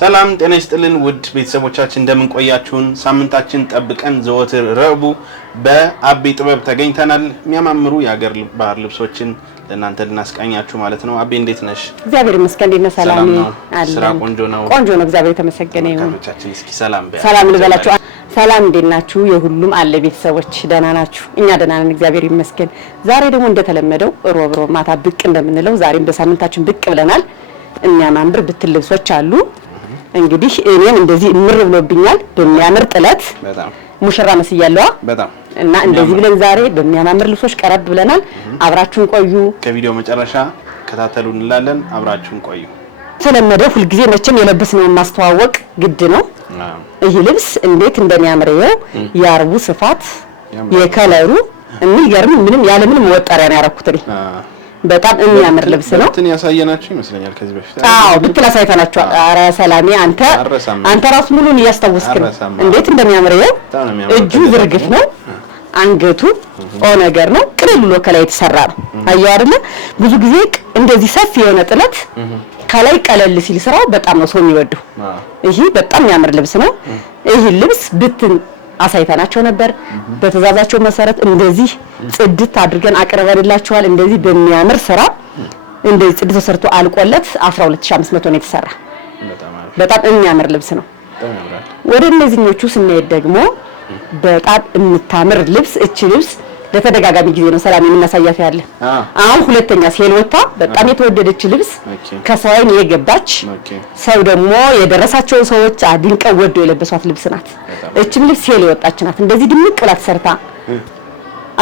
ሰላም ጤና ይስጥልን ውድ ቤተሰቦቻችን እንደምን ቆያችሁን? ሳምንታችን ጠብቀን ዘወትር ረቡዕ በአቤ ጥበብ ተገኝተናል። የሚያማምሩ የሀገር ባህል ልብሶችን ለእናንተ ልናስቃኛችሁ ማለት ነው። አቤ እንዴት ነሽ? እግዚአብሔር ይመስገን። እንዴት ነህ? ሰላም አለ። ስራ ቆንጆ ነው። ቆንጆ ነው። እግዚአብሔር የተመሰገነ ይሁን። ተመቻችን። እስኪ ሰላም በያ። ሰላም ልበላችሁ። ሰላም እንዴት ናችሁ? የሁሉም አለ ቤተሰቦች ደህና ናችሁ? እኛ ደህና ነን እግዚአብሔር ይመስገን። ዛሬ ደግሞ እንደተለመደው ሮብ ማታ ብቅ እንደምንለው ዛሬም በሳምንታችን ብቅ ብለናል። የሚያማምር ብትል ልብሶች አሉ። እንግዲህ እኔን እንደዚህ ምር ብሎብኛል በሚያምር ጥለት በጣም ሙሽራ መስያለዋ በጣም እና እንደዚህ ብለን ዛሬ በሚያማምር ልብሶች ቀረብ ብለናል። አብራችሁን ቆዩ። ከቪዲዮ መጨረሻ ከታተሉ እንላለን። አብራችሁን ቆዩ። ተለመደው ሁሉ ጊዜ መቼም የለበስነውን ማስተዋወቅ ግድ ነው። ይሄ ልብስ እንዴት እንደሚያምር ያርቡ ስፋት የከለሩ የሚገርም ምንም ያለ ምንም ወጣሪያ ነው ያረኩት። በጣም የሚያምር ልብስ ነው። እንትን ያሳየናችሁ ይመስለኛል ከዚህ በፊት። አዎ ብትል አሳይተናችሁ። አረ ሰላሜ አንተ ራስ ሙሉን እያስታወስክ እንዴት እንደሚያምር እጁ ዝርግፍ ነው። አንገቱ ነገር ነው። ቅልል ብሎ ከላይ የተሰራ ነው። አየው አይደለ? ብዙ ጊዜ እንደዚህ ሰፊ የሆነ ጥለት ከላይ ቀለል ሲል ስራው በጣም ነው ሰው የሚወደው። ይሄ በጣም የሚያምር ልብስ ነው። ይሄ ልብስ ብትን አሳይተናቸው ነበር። በተዛዛቸው መሰረት እንደዚህ ጽድት አድርገን አቅርበንላችኋል። እንደዚህ በሚያምር ስራ እንደዚህ ጽድት ተሰርቶ አልቆለት 12500 ነው የተሰራ። በጣም የሚያምር ልብስ ነው። ወደ እነዚህኞቹ ስንሄድ ደግሞ በጣም የምታምር ልብስ እቺ ልብስ ለተደጋጋሚ ጊዜ ነው ሰላም የምናሳያት ያለ። አሁን ሁለተኛ ሴልወታ በጣም የተወደደች ልብስ ከሰዋይን የገባች ሰው ደግሞ የደረሳቸው ሰዎች አድንቀው ወደው የለበሷት ልብስ ናት። እቺም ልብስ ሴል የወጣች ናት። እንደዚህ ድምቅ ብላ ተሰርታ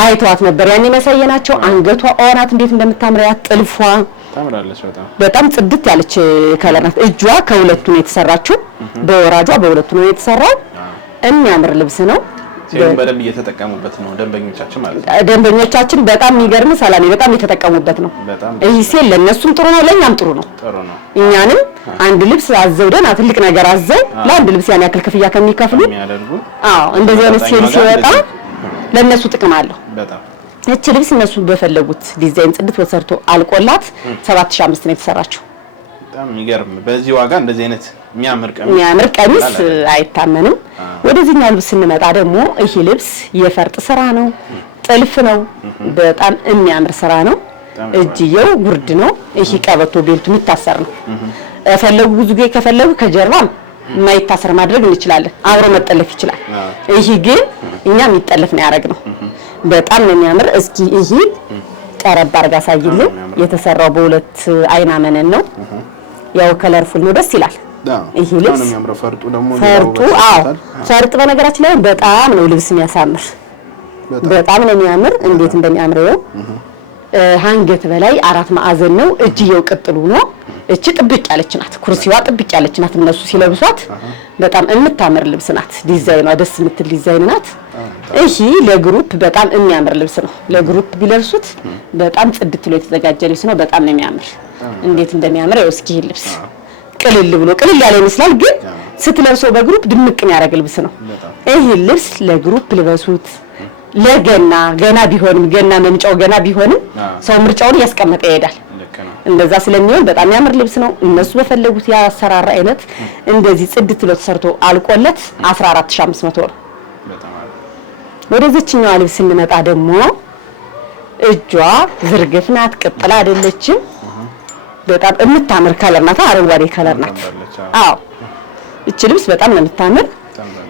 አይተዋት ነበር ያኔ መሳየናቸው። አንገቷ ኦናት እንዴት እንደምታምር ጥልፏ ታምራለች። በጣም ጽድት ያለች ከለር ናት። እጇ ከሁለቱ ነው የተሰራችው። በወራጇ በሁለቱ ነው የተሰራው። የሚያምር ልብስ ነው። ሲሆን በደንብ እየተጠቀሙበት ነው ደንበኞቻችን ማለት ነው። ደንበኞቻችን በጣም የሚገርም ሰላም በጣም እየተጠቀሙበት ነው። ይሄ ሴል ለነሱም ጥሩ ነው፣ ለኛም ጥሩ ነው። እኛንም አንድ ልብስ አዘውደን ትልቅ ነገር አዘው ለአንድ ልብስ ያን ያክል ክፍያ ከሚከፍሉ እንደዚህ አይነት ሴል ሲወጣ ለነሱ ጥቅም አለው በጣም። እቺ ልብስ እነሱ በፈለጉት ዲዛይን ጽድት ወሰርቶ አልቆላት 7500 ነው የተሰራችው። በጣም የሚገርም በዚህ ዋጋ እንደዚህ አይነት የሚያምር ቀሚስ አይታመንም። ወደዚህኛው ልብስ ስንመጣ ደግሞ ይሄ ልብስ የፈርጥ ስራ ነው፣ ጥልፍ ነው። በጣም የሚያምር ስራ ነው። እጅየው ጉርድ ነው። ይሄ ቀበቶ ቤልቱ የሚታሰር ነው። ፈለጉ ብዙ ጊዜ ከፈለጉ ከጀርባም የማይታሰር ማድረግ እንችላለን። አብሮ መጠለፍ ይችላል። ይሄ ግን እኛ የሚጠለፍ ነው ያደረግነው። በጣም ነው የሚያምር። እስኪ ይሄ ቀረብ አድርጋ ሳይልን የተሰራው በሁለት አይና መነን ነው። ያው ከለርፉል ነው፣ ደስ ይላል። ይሄ ልብስ ፈርጡ ፈርጥ በነገራችን ላይ በጣም ነው ልብስ የሚያሳምር። በጣም ነው የሚያምር። እንዴት እንደሚያምር አንገት በላይ 4 ማዕዘን ነው። እጅየው ቅጥሉ ነው። እቺ ጥብቅ ያለች ናት። ኩርሲዋ ጥብቅ ያለች ናት። እነሱ ሲለብሷት በጣም የምታምር ልብስ ናት። ዲዛይኗ ደስ የምትል ዲዛይን ናት። ይሄ ለግሩፕ በጣም የሚያምር ልብስ ነው። ለግሩፕ ቢለብሱት በጣም ጽድት ብሎ የተዘጋጀ ልብስ ነው። በጣም ነው የሚያምር። እንዴት እንደሚያምር እስኪ ይሄ ልብስ ቅልል ብሎ ቅልል ያለ ይመስላል፣ ግን ስትለብሰው በግሩፕ ድምቅ የሚያደርግ ልብስ ነው። ይሄ ልብስ ለግሩፕ ልበሱት። ለገና ገና ቢሆንም ገና መምጫው ገና ቢሆንም ሰው ምርጫውን ያስቀመጠ ይሄዳል። እንደዛ ስለሚሆን በጣም የሚያምር ልብስ ነው። እነሱ በፈለጉት ያሰራራ አይነት እንደዚህ ጽድት ብሎ ተሰርቶ አልቆለት 14500 ነው። ወደዚህኛው ልብስ ስንመጣ ደግሞ እጇ ዝርግፍ ናት፣ ቅጥላ አይደለችም። በጣም የምታምር ከለር ናት። አረንጓዴ ከለር ናት። እቺ ልብስ በጣም ነው የምታምር።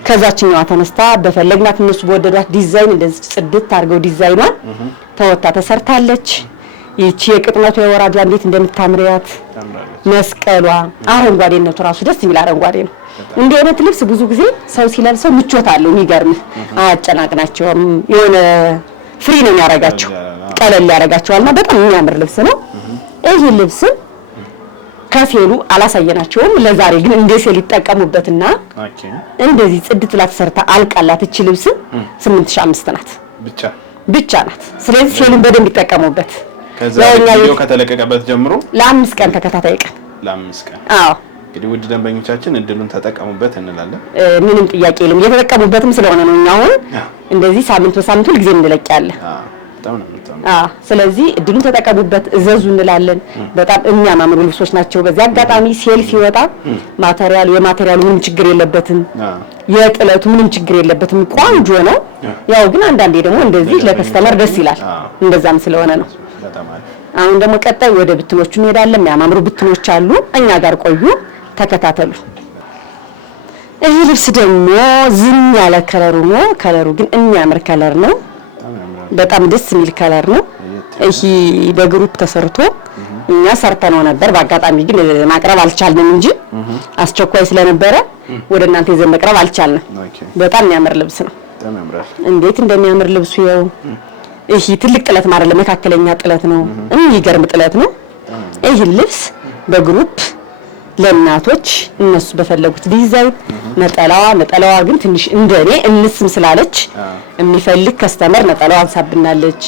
ከዛችኛዋ ተነስታ በፈለግናት እነሱ በወደዷት ዲዛይን እንደዚህ ጽድት አድርገው ዲዛይኗን ተወታ ተሰርታለች። ይቺ የቅጥነቱ የወራጇ እንዴት እንደምታምርያት መስቀሏ አረንጓዴነቱ ራሱ ደስ የሚል አረንጓዴ ነው። እንዲህ አይነት ልብስ ብዙ ጊዜ ሰው ሲለብሰው ምቾት አለው። የሚገርም አያጨናቅናቸውም። የሆነ ፍሪ ነው የሚያረጋቸው፣ ቀለል ያረጋቸዋልና በጣም የሚያምር ልብስ ነው። ይሄ ልብስ ከሴሉ አላሳየናቸውም። ለዛሬ ግን እንደ ሴል ይጠቀሙበትና እንደዚህ ጽድት ብላ ተሰርታ አልቃላት። እቺ ልብስ 8500 ናት ብቻ ናት። ስለዚህ ሴሉን በደንብ ይጠቀሙበት። ከዛ ቪዲዮ ከተለቀቀበት ጀምሮ ለ5 ቀን ተከታታይ ቀን እንግዲህ ውድ ደንበኞቻችን እድሉን ተጠቀሙበት እንላለን። ምንም ጥያቄ የለም። የተጠቀሙበትም ስለሆነ ነው። እኛ አሁን እንደዚህ ሳምንት በሳምንት ሁሉ ጊዜ እንለቅ ያለ ስለዚህ እድሉን ተጠቀሙበት፣ እዘዙ እንላለን። በጣም የሚያማምሩ ልብሶች ናቸው። በዚህ አጋጣሚ ሴል ሲወጣ የማቴሪያሉ ምንም ችግር የለበትም፣ የጥለቱ ምንም ችግር የለበትም፣ ቆንጆ ነው። ያው ግን አንዳንዴ ደግሞ እንደዚህ ለከስተመር ደስ ይላል። እንደዛም ስለሆነ ነው። አሁን ደግሞ ቀጣይ ወደ ብትኖቹ እንሄዳለን። የሚያማምሩ ብትኖች አሉ። እኛ ጋር ቆዩ፣ ተከታተሉ። ይህ ልብስ ደግሞ ዝም ያለ ከለሩ ነው። ከለሩ ግን የሚያምር ከለር ነው። በጣም ደስ የሚል ከለር ነው። ይሄ በግሩፕ ተሰርቶ እኛ ሰርተነው ነበር። በአጋጣሚ ግን ማቅረብ አልቻልንም እንጂ አስቸኳይ ስለነበረ ወደ እናንተ ይዘን መቅረብ አልቻልንም። በጣም የሚያምር ልብስ ነው። እንዴት እንደሚያምር ልብሱ ይኸው። ይሄ ትልቅ ጥለት ማለት ለመካከለኛ ጥለት ነው። የሚገርም ጥለት ነው። ይሄ ልብስ በግሩፕ ለእናቶች እነሱ በፈለጉት ዲዛይን ነጠላዋ ግን ትንሽ እንደኔ እንስም ስላለች የሚፈልግ ከስተመር ነጠላዋን ሳብናለች።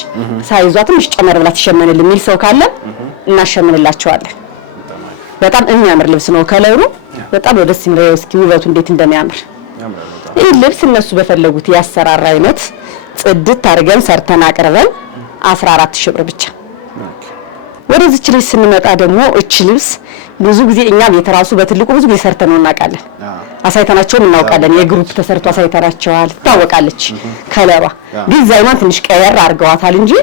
ሳይዟ ትንሽ ጨመር ብላ ተሸመነል የሚል ሰው ካለ እናሸምንላቸዋለን። በጣም የሚያምር ልብስ ነው። ከለሩ በጣም ደስ የሚለው። እስኪ ውበቱ እንዴት እንደሚያምር ይህ ልብስ እነሱ በፈለጉት ያሰራራ አይነት ጽድት አድርገን ሰርተን አቅርበን 14000 ብር ብቻ። ወደዚህ ልብስ ስንመጣ ደግሞ እቺ ልብስ ብዙ ጊዜ እኛ ቤተራሱ በትልቁ ብዙ ጊዜ ሰርተን እናውቃለን። አሳይተናቸውም እናውቃለን። የግሩፕ ተሰርቶ አሳይተናቸዋል። ታወቃለች። ከለሯ ዲዛይኗን ትንሽ ቀየር አድርገዋታል እንጂ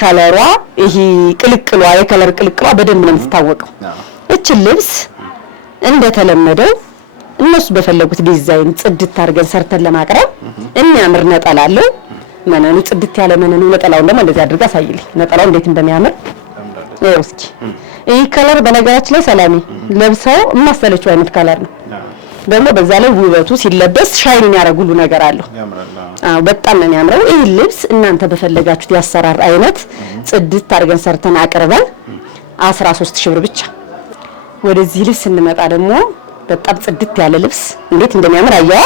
ከለሯ ይሄ ቅልቅሏ የከለር ቅልቅሏ በደንብ ነው የምትታወቀው። እቺ ልብስ እንደተለመደው እነሱ በፈለጉት ዲዛይን ጽድት አድርገን ሰርተን ለማቅረብ የሚያምር ነጠላ አለው። መነኑ ጽድት ያለ መነኑ። ነጠላውን ደግሞ እንደዚህ አድርጋ አሳይልኝ። ነጠላው እንዴት እንደሚያምር እስኪ። ይሄ ከለር በነገራችን ላይ ሰላሜ ለብሰው የማሰለችው አይነት ከለር ነው። ደግሞ በዛ ላይ ውበቱ ሲለበስ ሻይን የሚያደርግ ሁሉ ነገር አለው። በጣም ነው የሚያምረው። ይሄ ልብስ እናንተ በፈለጋችሁት ያሰራር አይነት ጽድት አድርገን ሰርተን አቅርበን 13000 ብር ብቻ። ወደዚህ ልብስ ስንመጣ ደግሞ በጣም ጽድት ያለ ልብስ እንዴት እንደሚያምር አያዋ።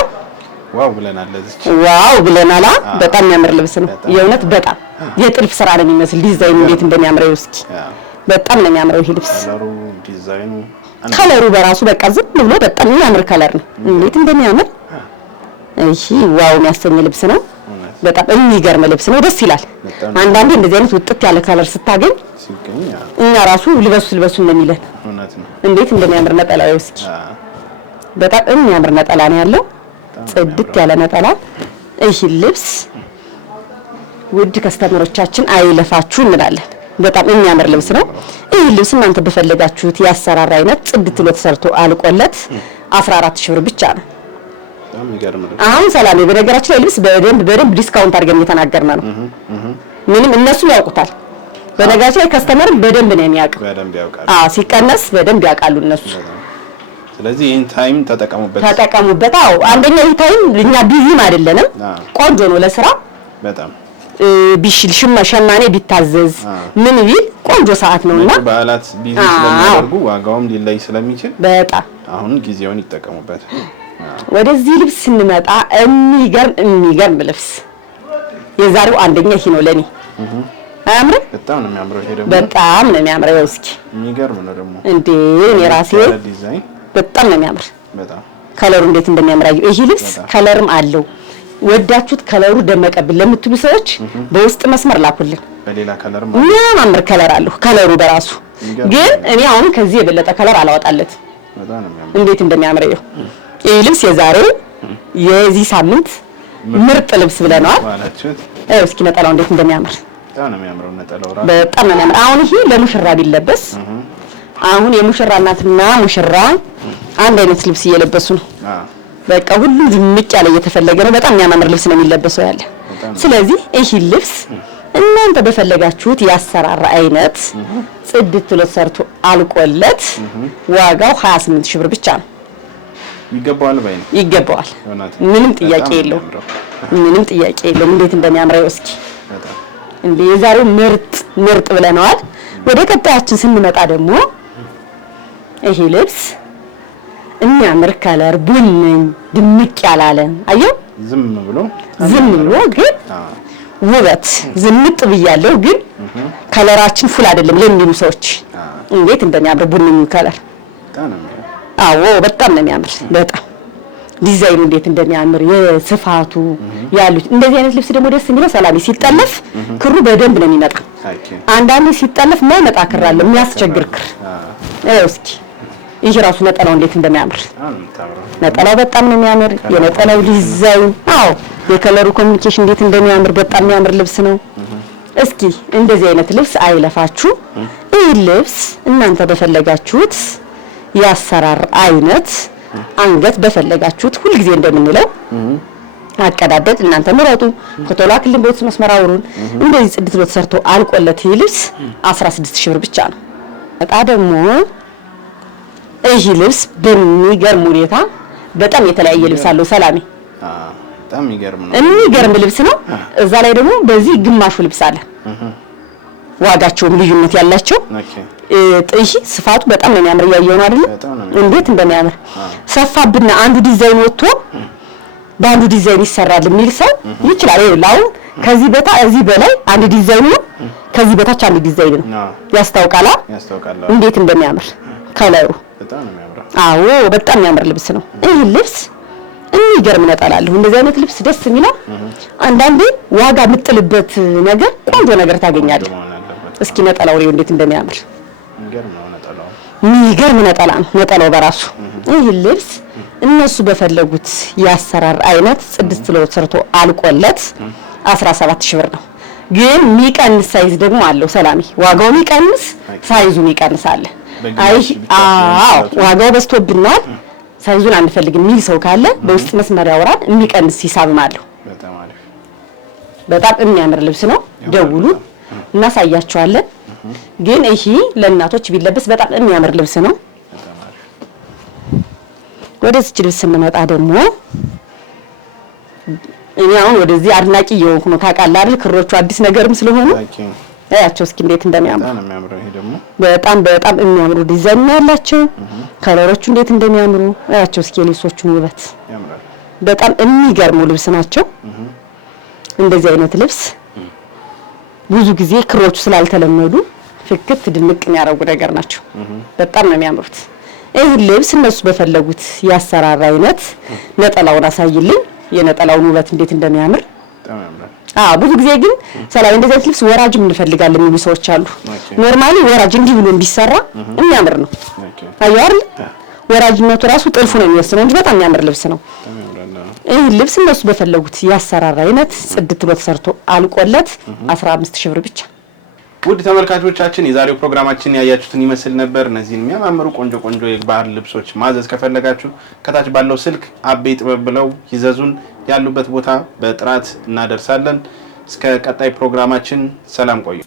ዋው ብለናል። በጣም የሚያምር ልብስ ነው የእውነት። በጣም የጥልፍ ስራ ነው የሚመስል ዲዛይን እንዴት እንደሚያምር እስኪ። በጣም ነው የሚያምረው ይሄ ልብስ። ከለሩ በራሱ በቃ ዝም ብሎ በጣም የሚያምር ከለር ነው። እንዴት እንደሚያምር እሺ፣ ዋው የሚያሰኝ ልብስ ነው። በጣም የሚገርም ልብስ ነው። ደስ ይላል። አንዳንዴ እንደዚህ አይነት ውጥት ያለ ከለር ስታገኝ እኛ ራሱ ልበሱ እንደሚለን እንዴት እንደሚያምር ነጠላው እስኪ። በጣም የሚያምር ነጠላ ነው ያለው። ጽድት ያለ ነጠላ። ይሄ ልብስ ውድ ከስተመሮቻችን አይለፋችሁ እንላለን። በጣም የሚያምር ልብስ ነው። ይሄ ልብስ እናንተ በፈለጋችሁት ያሰራር አይነት ጽድት ብሎ ተሰርቶ አልቆለት 14000 ብር ብቻ ነው። አሁን ሰላም በነገራችን ላይ ልብስ በደንብ ዲስካውንት አድርገን እየተናገርና ነው። ምንም እነሱ ያውቁታል። በነገራችን ላይ ከስተመር በደንብ ነው የሚያውቀው። ሲቀነስ በደንብ ያውቃሉ እነሱ። ስለዚህ ይሄን ታይም ተጠቀሙበት። አዎ አንደኛ ይሄ ታይም እኛ ቢዚም አይደለንም። ቆንጆ ነው ለስራ በጣም ቢሽል ሸማኔ ቢታዘዝ ምን ቢል ቆንጆ ሰዓት ነውና በዓላት ቢዚ ስለሚያደርጉ ዋጋውም ሊለይ ስለሚችል በጣም አሁን ጊዜውን ይጠቀሙበት። ወደዚህ ልብስ ስንመጣ የሚገርም ልብስ የዛሬው አንደኛ ይሄ ነው ለኔ። አያምርም? በጣም ነው የሚያምረው። ይሄ ደግሞ በጣም ነው የሚያምረው። እስኪ የሚገርም ነው ደግሞ እንዴ! እኔ ራሴ በጣም ነው የሚያምር። በጣም ከለሩ እንዴት እንደሚያምራዩ ይሄ ልብስ ከለርም አለው። ወዳችሁት ከለሩ ደመቀብን ለምትሉ ሰዎች በውስጥ መስመር ላኩልን። በሌላ ከለርም የሚያምር ከለር አለው። ከለሩ በራሱ ግን እኔ አሁን ከዚህ የበለጠ ከለር አላወጣለት። በጣም ነው የሚያምር። እንዴት እንደሚያምረው ይሄ ልብስ የዛሬው የዚህ ሳምንት ምርጥ ልብስ ብለናል። እስኪ ነጠላው እንዴት እንደሚያምር በጣም ነው የሚያምረው። ነጠላው በጣም ነው የሚያምር። አሁን ይሄ ለሙሽራ ቢለበስ አሁን የሙሽራ እናትና ሙሽራ አንድ አይነት ልብስ እየለበሱ ነው። በቃ ሁሉ ዝምቅ ያለ እየተፈለገ ነው። በጣም የሚያምር ልብስ ነው የሚለበሰው ያለ። ስለዚህ ይሄ ልብስ እናንተ በፈለጋችሁት ያሰራራ አይነት ጽድት ብሎ ሰርቶ አልቆለት ዋጋው 28000 ብር ብቻ ነው። ይገባዋል ባይ ነው። ይገባዋል። ምንም ጥያቄ የለውም። ምንም ጥያቄ የለውም። እንዴት እንደሚያምረው እስኪ እንዴ! የዛሬው ምርጥ ብለናል። ወደ ቀጣያችን ስንመጣ ደግሞ ይሄ ልብስ የሚያምር ከለር ቡኒ ድምቅ ያላለ አየው። ዝም ብሎ ግን ውበት ዝምጥ ብያለሁ። ግን ከለራችን ፉል አይደለም ለሚሉ ሰዎች እንዴት እንደሚያምር ቡኒ ከለር። አዎ በጣም ነው የሚያምር። በጣም ዲዛይኑ እንዴት እንደሚያምር የስፋቱ ያሉት እንደዚህ አይነት ልብስ ደግሞ ደስ የሚለው ሰላሜ ሲጠለፍ ክሩ በደንብ ነው የሚመጣ። አንዳንዴ ሲጠለፍ ማይመጣ ክር አለ የሚያስቸግር ክር። እስኪ ይሄ ራሱ ነጠላው እንዴት እንደሚያምር ነጠላው በጣም ነው የሚያምር። የነጠላው ዲዛይን የከለሩ ኮሚኒኬሽን እንዴት እንደሚያምር በጣም የሚያምር ልብስ ነው። እስኪ እንደዚህ አይነት ልብስ አይለፋችሁ። ይህ ልብስ እናንተ በፈለጋችሁት ያሰራር አይነት አንገት በፈለጋችሁት ሁሉ ጊዜ እንደምንለው አቀዳደድ እናንተ ምረጡ። ከተላክልን በውስጥ መስመር አውሩን። እንደዚህ ጽድት ብሎ ተሰርቶ አልቆለት ይህ ልብስ 16000 ብር ብቻ ነው። በጣ ደግሞ ይህ ልብስ በሚገርም ሁኔታ በጣም የተለያየ ልብስ አለው ሰላሜ። በጣም የሚገርም ልብስ ነው። እዛ ላይ ደግሞ በዚህ ግማሹ ልብስ አለ ዋጋቸውም ልዩነት ያላቸው። ጥይህ ስፋቱ በጣም ነው የሚያምር። ያየው ነው አይደል እንዴት እንደሚያምር ሰፋብና አንዱ ዲዛይን ወጥቶ በአንዱ ዲዛይን ይሰራል የሚል ሰው ይችላል። ይላው ከዚህ በታ እዚህ በላይ አንድ ዲዛይን ነው፣ ከዚህ በታች አንድ ዲዛይን ነው። ያስታውቃላ እንዴት እንደሚያምር ከለሩ በጣም ነው የሚያምር። በጣም የሚያምር ልብስ ነው። ይህ ልብስ የሚገርም ነጠላለሁ። እንደዚህ አይነት ልብስ ደስ የሚለው አንዳንዴ ዋጋ የምጥልበት ነገር ቆንጆ ነገር ታገኛለህ። እስኪ ነጠላው ነው እንዴት እንደሚያምር የሚገርም ነጠላ ነው። ነጠላው በራሱ ይህ ልብስ እነሱ በፈለጉት ያሰራር አይነት ጽድት ብሎ ሰርቶ አልቆለት 17000 ብር ነው። ግን የሚቀንስ ሳይዝ ደግሞ አለው ሰላሜ። ዋጋው የሚቀንስ ሳይዙ የሚቀንስ አለ። ዋጋው በዝቶብናል ሳይዙን አንፈልግም የሚል ሰው ካለ በውስጥ መስመር ያወራል። የሚቀንስ ሂሳብም አለው። በጣም የሚያምር ልብስ ነው። ደውሉ እናሳያቸዋለን። ግን ይሄ ለእናቶች ቢለበስ በጣም የሚያምር ልብስ ነው። ወደዚህ ልብስ ስንመጣ ደግሞ እኔ አሁን ወደዚህ አድናቂ የሆንኩ ነው ታውቃለህ አይደል? ክሮቹ አዲስ ነገርም ስለሆኑ ያቸው እስኪ እንዴት እንደሚያምሩ በጣም በጣም የሚያምሩ ዲዛይን ያላቸው ከለሮቹ እንዴት እንደሚያምሩ ያቸው እስኪ ልብሶቹን ውበት በጣም የሚገርሙ ልብስ ናቸው። እንደዚህ አይነት ልብስ ብዙ ጊዜ ክሮቹ ስላልተለመዱ ፍክት ድምቅ የሚያረጉ ነገር ናቸው። በጣም ነው የሚያምሩት። ይህ ልብስ እነሱ በፈለጉት ያሰራር አይነት ነጠላውን አሳይልኝ። የነጠላውን ውበት እንዴት እንደሚያምር ብዙ ጊዜ ግን ሰላም እንደዚህ አይነት ልብስ ወራጅም እንፈልጋለን የሚሉ ሰዎች አሉ። ኖርማሊ ወራጅ እንዲህ ብሎ ቢሰራ የሚያምር ነው። አያር ወራጅነቱ ራሱ ጥልፉ ነው የሚወስነው እንጂ በጣም የሚያምር ልብስ ነው። ይህ ልብስ እነሱ በፈለጉት ያሰራር አይነት ጽድት ብሎ ተሰርቶ አልቆለት 15000 ብር ብቻ። ውድ ተመልካቾቻችን የዛሬው ፕሮግራማችን ያያችሁትን ይመስል ነበር። እነዚህን የሚያማምሩ ቆንጆ ቆንጆ የባህል ልብሶች ማዘዝ ከፈለጋችሁ ከታች ባለው ስልክ አቤ ጥበብ ብለው ይዘዙን። ያሉበት ቦታ በጥራት እናደርሳለን። እስከ ቀጣይ ፕሮግራማችን ሰላም ቆዩ።